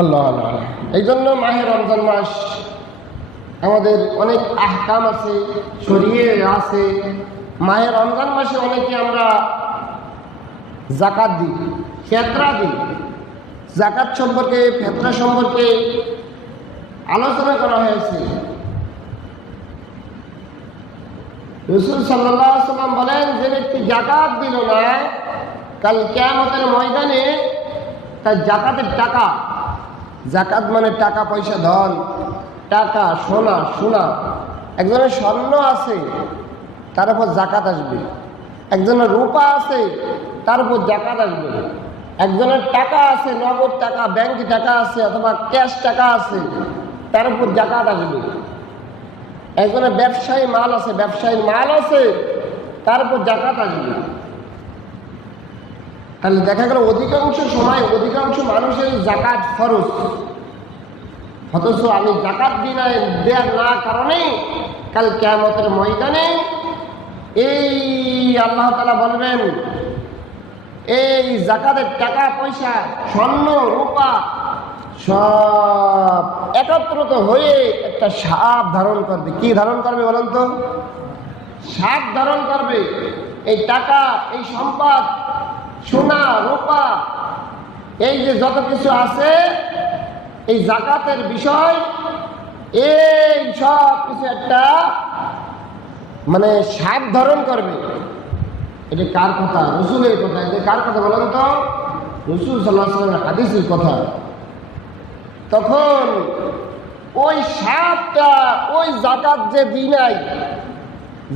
আল্লাহ এই জন্য মাহে রমজান মাস আমাদের অনেক আহকাম আছে শরীরে আছে। মাহে রমজান মাসে অনেকে আমরা জাকাত দিই, ফেতরা দিই। জাকাত সম্পর্কে, ফেতরা সম্পর্কে আলোচনা করা হয়েছে। রসুল সাল্লাহ সাল্লাম বলেন, যে ব্যক্তি জাকাত দিল না, কাল কেয়ামতের ময়দানে তার জাকাতের টাকা জাকাত মানে টাকা পয়সা, ধন। টাকা, সোনা সোনা। একজনের স্বর্ণ আছে, তার উপর জাকাত আসবে। একজনের রূপা আছে, তার উপর জাকাত আসবে। একজনের টাকা আছে, নগদ টাকা, ব্যাংকে টাকা আছে, অথবা ক্যাশ টাকা আছে, তার উপর জাকাত আসবে। একজনের ব্যবসায়ী মাল আছে, ব্যবসায়ীর মাল আছে, তার উপর জাকাত আসবে। তাহলে দেখা গেল অধিকাংশ সময় অধিকাংশ মানুষের জাকাত খরচ অথচ আমি জাকাত দিই না দেওয়ার না কারণে কাল কেয়ামতের ময়দানে এই আল্লাহ তালা বলবেন, এই জাকাতের টাকা, পয়সা, স্বর্ণ, রূপা সব একত্রিত হয়ে একটা সাপ ধারণ করবে। কি ধারণ করবে বলেন তো? সাপ ধারণ করবে। এই টাকা, এই সম্পদ, সোনা রূপা এই যে যত কিছু আছে, এই জাকাতের বিষয়, এই সব কিছু একটা মানে সাপ ধারণ করবে। এটা কার কথা? রসুলের কথা। এটা কার কথা বলেন তো? রসুল সাল্লাহ হাদিসের কথা। তখন ওই সাপটা, ওই জাকাত যে দিই নাই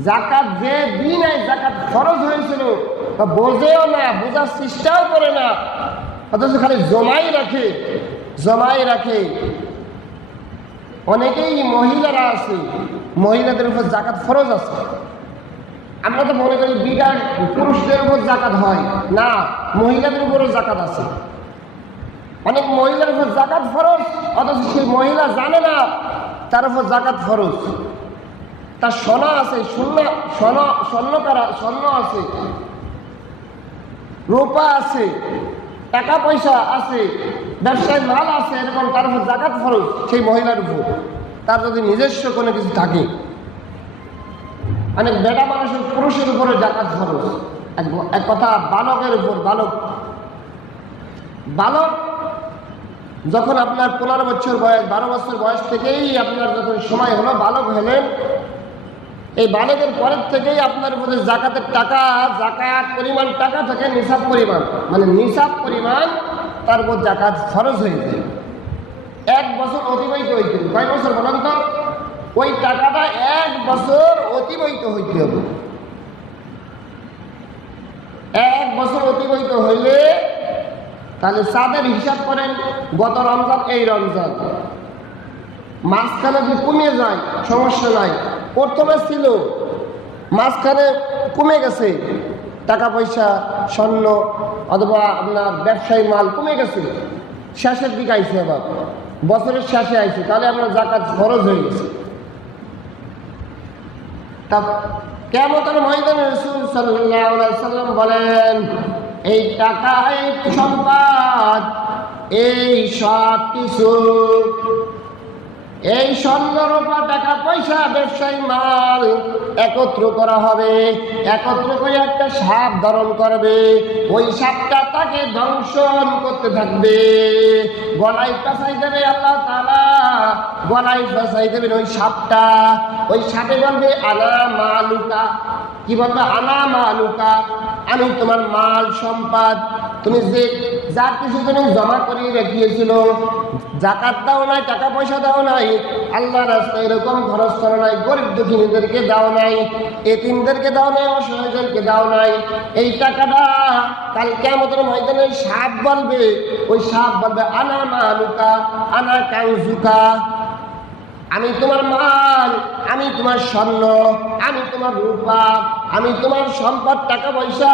জাকাত যে দিই নাই জাকাত খরচ হয়েছিল বোঝেও না, বোঝার চেষ্টাও করে না। অথচ খালি জমাই রাখে জমাই রাখে। অনেকেই মহিলারা আছে, মহিলাদের উপর জাকাত ফরজ আছে। আমরা তো মনে করি বিরাট পুরুষদের উপর জাকাত হয়। না, মহিলাদের উপরও জাকাত আছে। অনেক মহিলার উপর জাকাত ফরজ, অথচ সেই মহিলা জানে না তার উপর জাকাত ফরজ। তার সোনা আছে শূন্য স্বর্ণ স্বর্ণ কারা স্বর্ণ আছে। রূপা আছে, টাকা পয়সা আছে, ব্যবসায় মাল আছে, এরকম তার উপর জাকাত ফরজ, সেই মহিলার উপর। তার যদি নিজস্ব কোনো কিছু থাকে অনেক বেটা মানুষের পুরুষের উপরে জাকাত ফরজ। এক কথা, বালকের উপর, বালক। বালক যখন আপনার পনেরো বছর বয়স, বারো বছর বয়স থেকেই আপনার যখন সময় হলো, বালক হলেন এই বালকের পরের থেকেই আপনার উপরে জাকাতের টাকা, জাকাত পরিমাণ, টাকা থাকে নিসাব পরিমাণ। মানে নিসাব পরিমাণ তার উপর জাকাত খরচ হয়ে যায়। এক বছর অতিবাহিত হইতে হবে। কয় বছর বলেন তো? ওই টাকাটা এক বছর অতিবাহিত হইতে হবে। এক বছর অতিবাহিত হইলে তাহলে চাঁদের হিসাব করেন, গত রমজান, এই রমজান। মাঝখানে যদি কমে যায়, সমস্যা নাই। প্রথমে ছিল, মাঝখানে কমে গেছে, টাকা পয়সা, স্বর্ণ, অথবা আপনার ব্যবসায়ী মাল কমে গেছে। শেষের দিকে আইছে আবার। বছরের শেষে আইছে। তাহলে আপনার জাকাত খরচ হয়ে গেছে। কেমতের ময়দানে সাল্লাম বলেন, এই টাকা, এই সম্পদ, এই সব কিছু এই স্বর্ণ রূপা টাকা পয়সা, ব্যবসায়ী মাল একত্র করা হবে। একত্র করে একটা সাপ ধারণ করবে। ওই সাপটা তাকে দংশন করতে থাকবে। গলায় পেঁচাই দেবে আল্লাহ তালা গলায় পেঁচাই দেবেন ওই সাপটা। ওই সাপে বলবে, আনা মালুকা। কি বলবে? আনা মালুকা। আমি তোমার মাল, সম্পদ তুমি যে যার কিছু তুমি জমা করিয়ে রেখিয়েছিল জাকাত দাও নাই, টাকা পয়সা দাও নাই আল্লাহ রাস্তায় এরকম খরচ করো নাই, গরিব দুঃখীদেরকে দাও নাই, এতিমদেরকে দাও নাই, অসহায়দেরকে দাও নাই। এই টাকাটা কাল কেমতের ময়দানে সাপ বলবে, ওই সাপ বলবে, আনা মা মালুকা, আনা কাউজুকা। আমি তোমার মাল, আমি তোমার স্বর্ণ, আমি তোমার রূপা, আমি তোমার সম্পদ, টাকা পয়সা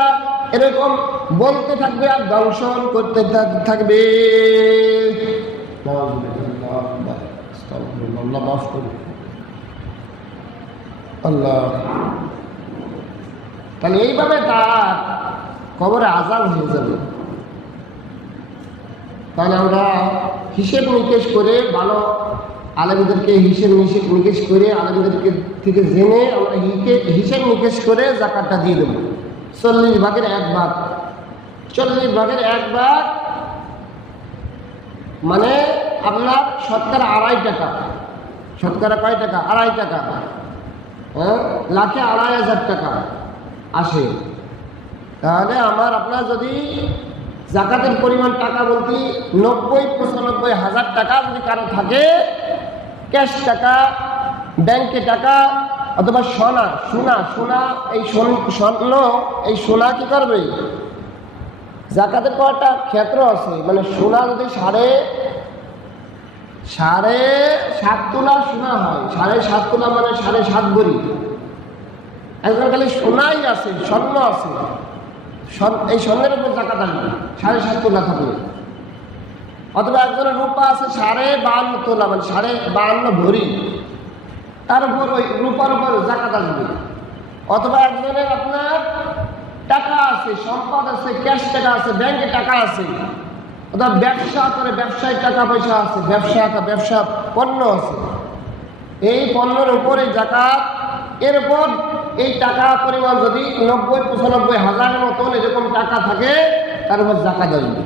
এরকম বলতে থাকবে আর দংশন করতে থাক- থাকবে। আল্লাহ তাহলে এইভাবে তার কবরে আজান হয়ে যাবে। তাহলে আমরা হিসেব নিকেশ করে ভালো আলেমদেরকে হিসেব নিষেধ নিকেশ করে আলেমদেরকে থেকে জেনে আমরা হিসেব নিকেশ করে জাকাতটা দিয়ে দেবো। চল্লিশ ভাগের এক ভাগ। চল্লিশ ভাগের এক ভাগ মানে আপনার শতকরা আড়াই টাকা। শতকরা কয় টাকা? আড়াই টাকা। হ্যাঁ? লাখে আড়াই হাজার টাকা আসে। তাহলে আমার আপনার যদি জাকাতের পরিমাণ টাকা বলতে নব্বই, পঁচানব্বই হাজার টাকা যদি কারও থাকে, ক্যাশ টাকা, ব্যাংকে টাকা অথবা সোনা সোনা সোনা, এই স্বর্ণ, এই সোনা কি করবে? জাকাতের কয়টা ক্ষেত্র আছে মানে সোনা যদি সাড়ে সাড়ে সাত তোলা সোনা হয়, সাড়ে সাত তোলা মানে সাড়ে সাত ভরি একজন খালি সোনাই আছে, স্বর্ণ আছে। এই স্বর্ণের উপর জাকাত আসবে, সাড়ে সাত তোলা থাকলে অথবা একজনের রূপা আছে সাড়ে বাহান্ন তোলা মানে সাড়ে বাহান্ন ভরি। তার উপর ওই রূপার উপর জাকাত আসবে। অথবা একজনের আপনার টাকা আছে, সম্পদ আছে ক্যাশ টাকা আছে ব্যাংকে টাকা আছে। অথবা ব্যবসা করে ব্যবসায় টাকা পয়সা আছে, ব্যবসা ব্যবসা পণ্য আছে। এই পণ্যের উপরে জাকাত, এর উপর এই টাকা পরিমাণ যদি নব্বই, পঁচানব্বই হাজার মতন এরকম টাকা থাকে, তার উপর জাকাত আসবে।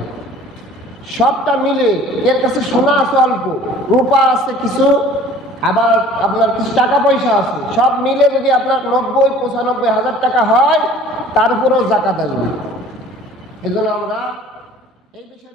সবটা মিলে এর কাছে সোনা আছে অল্প, রূপা আছে কিছু আবার আপনার কিছু টাকা পয়সা আছে, সব মিলে যদি আপনার নব্বই, পঁচানব্বই হাজার টাকা হয়, তার উপরেও জাকাত আসবে। এই জন্য আমরা এই বিষয়ে